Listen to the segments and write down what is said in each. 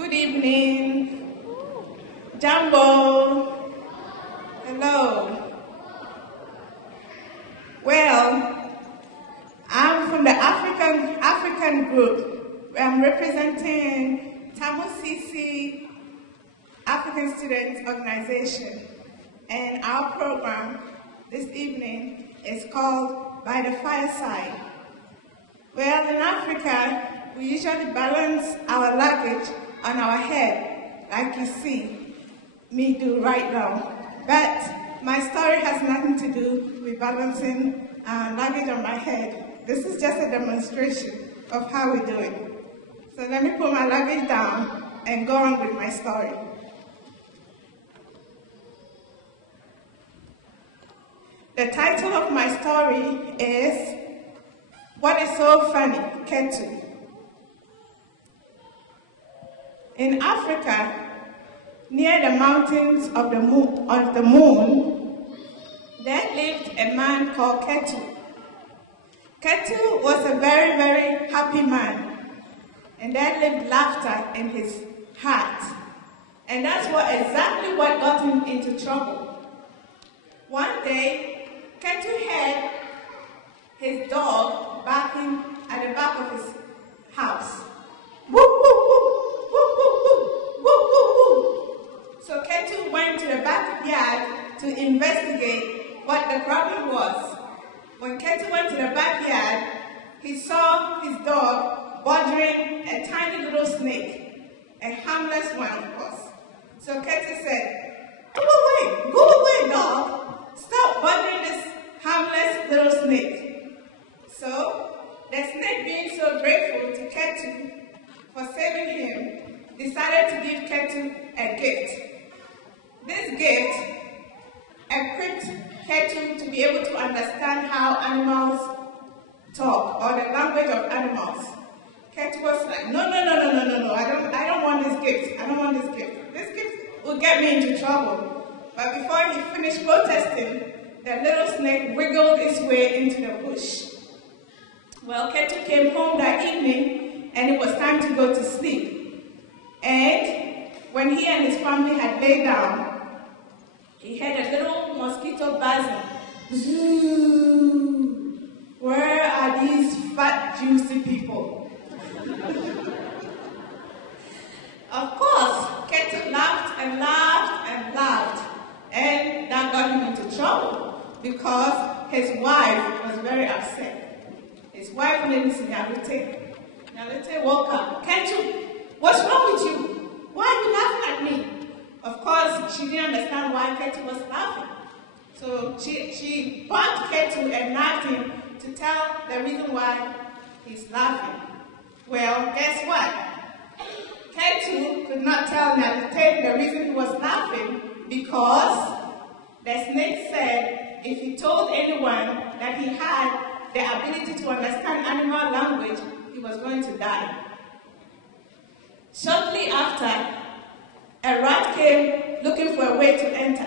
Good evening. Jumbo. Hello. Well, I'm from the African group. I'm representing TAMUCC African Students Organization. And our program this evening is called By the Fireside. Well, in Africa, we usually balance our luggage on our head, like you see me do right now. But my story has nothing to do with balancing luggage on my head. This is just a demonstration of how we do it. So let me put my luggage down and go on with my story. The title of my story is What is So Funny, Ketu. In Africa, near the mountains of the moon, there lived a man called Ketu. Ketu was a very, very happy man, and there lived laughter in his heart. And that's exactly what got him into trouble. One day, Ketu heard his dog barking at the back of his house. Woo, woo, woo, woo, woo, woo, woo, woo, woo. So Ketu went to the backyard to investigate what the problem was. When Ketu went to the backyard, he saw his dog bothering a tiny little snake, a harmless one, of course. So Ketu said, go away, dog. Stop bothering this harmless little snake. So, the snake, being so grateful to Ketu for saving him, decided to give Ketu a gift. This gift equipped Ketu to be able to understand how animals talk, or the language of animals. Ketu was like, no, I don't want this gift. I don't want this gift. This gift will get me into trouble. But before he finished protesting, the little snake wiggled its way into the bush. Well, Ketu came home that evening, and it was time to go to sleep. And when he and his family had laid down, he heard a little mosquito buzzing. Zoo! Where are these fat, juicy people? Of course, Ketu laughed and laughed and laughed. And that got him into trouble because his wife was very upset. His wife named Nyalute. Nyalute woke up. Ketu, what's wrong with you? Why are you laughing at me? Of course, she didn't understand why Ketu was laughing. So she bumped Ketu and nagged him to tell the reason why he's laughing. Well, guess what? Ketu could not tell Nyalute the reason he was laughing because the snake said if he told anyone that he had the ability to understand animal language, he was going to die. Shortly after, a rat came looking for a way to enter.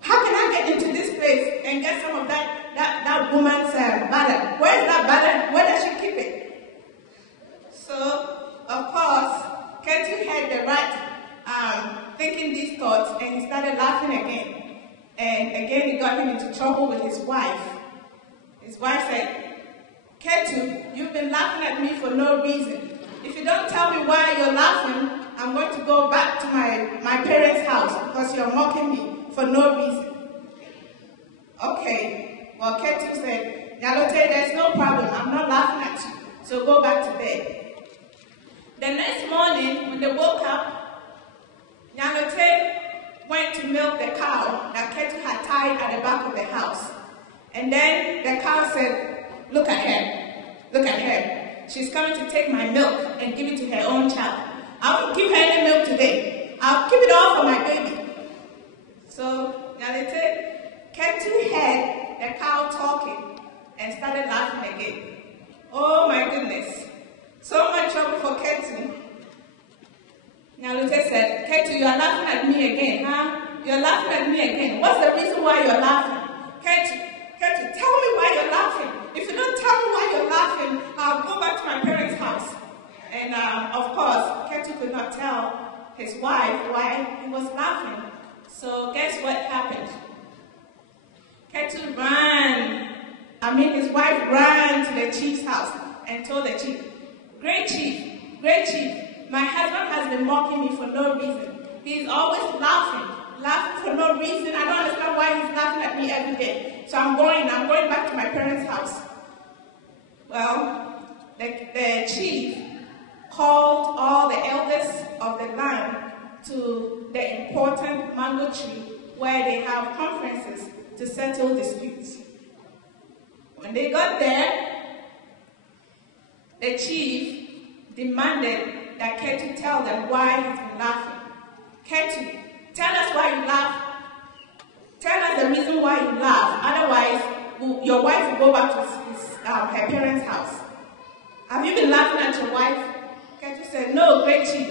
How can I get into this place and get some of that woman's butter? Where is that butter? Where does she keep it? So, of course, Ketu had the rat thinking these thoughts, and he started laughing again. And again, it got him into trouble with his wife. His wife said, Ketu, you've been laughing at me for no reason. If you don't tell me why you're laughing, I'm going to go back to my parents' house because you're mocking me for no reason. Okay, well, Ketu said, Nyalute, there's no problem. I'm not laughing at you, so go back to bed. The next morning, when they woke up, Nyalute went to milk the cow that Ketu had tied at the back of the house. And then the cow said, look at her. She's coming to take my milk and give it to her own child. I won't give her any milk today. I'll keep it all for my baby. So Nyalute, Ketu heard the cow talking and started laughing again. Oh my goodness. So much trouble for Ketu. Nyalute said, Ketu, you are laughing at me again, huh? You're laughing at me again. What's the reason why you're laughing? Ketu, tell me why you're laughing. If you don't tell me why you're laughing, I'll go back to my parents' house. And of course, Ketu could not tell his wife why he was laughing. So guess what happened? Ketu his wife ran to the chief's house and told the chief, great chief, my husband has been mocking me for no reason. He's always laughing for no reason. I don't understand why he's laughing at me every day. So I'm going back to my parents' house. Well, the chief called all the elders of the land to the important mango tree where they have conferences to settle disputes. When they got there, the chief demanded that Ketu tell them why he's been laughing. Ketu, tell us why you laugh. Tell us the reason why you laugh. Otherwise, your wife will go back to her parents' house. Have you been laughing at your wife? Ketu said, no, great chief.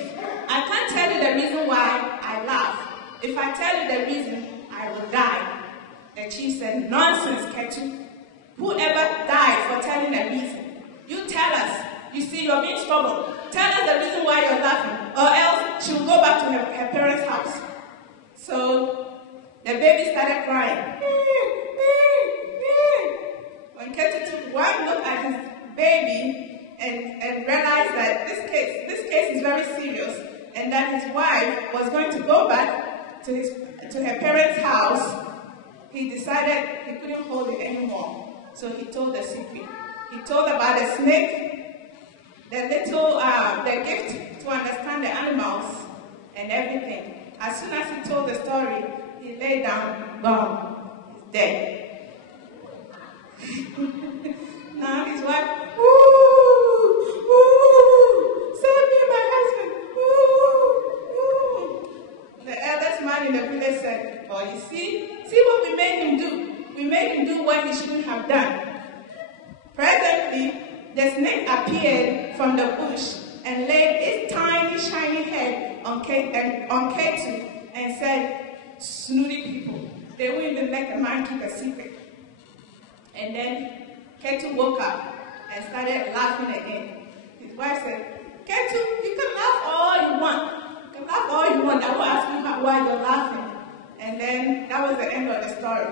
I can't tell you the reason why I laugh. If I tell you the reason, I will die. The chief said, nonsense, Ketu. Whoever died for telling the reason? You tell us. You see, you're being stubborn. Tell us the reason why you're laughing, or else she will go back to her parents' house. So the baby started crying. When Ketu took one look at his baby and realized that this case is very serious, and that his wife was going to go back to her parents' house, he decided he couldn't hold it anymore. So he told the secret. He told about the snake, the gift to understand the animals and everything. As soon as he told the story, he lay down, boom, he's dead. Now his wife, save me, my husband, The eldest man in the village said, oh, you see what we made him do? We made him do what he shouldn't have done. Presently, the snake appeared from the bush and laid its tiny, shiny head on Ketu and said, snooty people, they won't even let the man keep a secret. And then Ketu woke up and started laughing again. His wife said, Ketu, you can laugh all you want. You can laugh all you want. I will ask you why you're laughing. And then that was the end of the story.